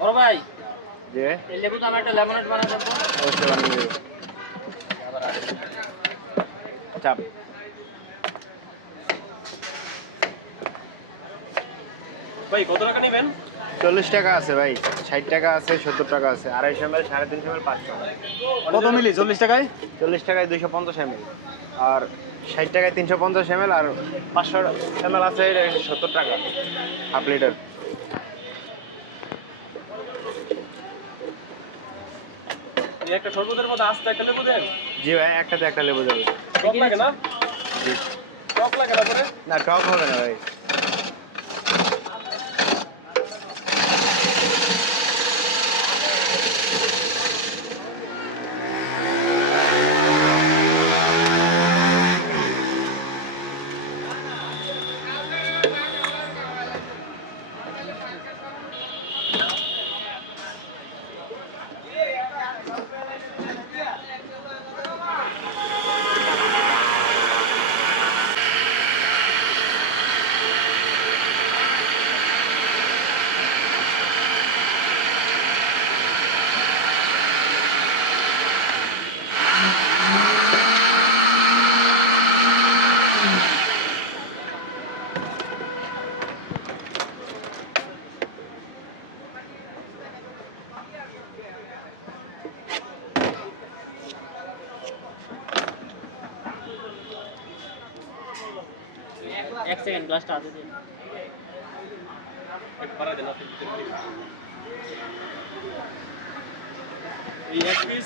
বড় ভাই যে এই লেবু তো আমার একটা লেমনেড বানাতে দেবো। অবশ্যই বানিয়ে দেবো। চাপ ভাই কত টাকা নেবেন? 40 টাকা আছে ভাই, 60 টাকা আছে, 70 টাকা আছে, 250 ml, 350 ml, 500। কত মিলি 40 টাকায়? 40 টাকায় 250 ml, আর 60 টাকায় 350 ml, আর 500 ml আছে 70 টাকা, হাফ লিটার। এই একটা শরবতের মধ্যে আস্তে একটা লেবু দেন। জি ভাই, একটাতে একটা লেবু যাবে। টক লাগে না? জি। টক লাগে না পরে? না, টক হবে না ভাই। এক সেকেন্ড গ্লাসটা হাতে দিন। এক বাড়া দেন এই এক পিস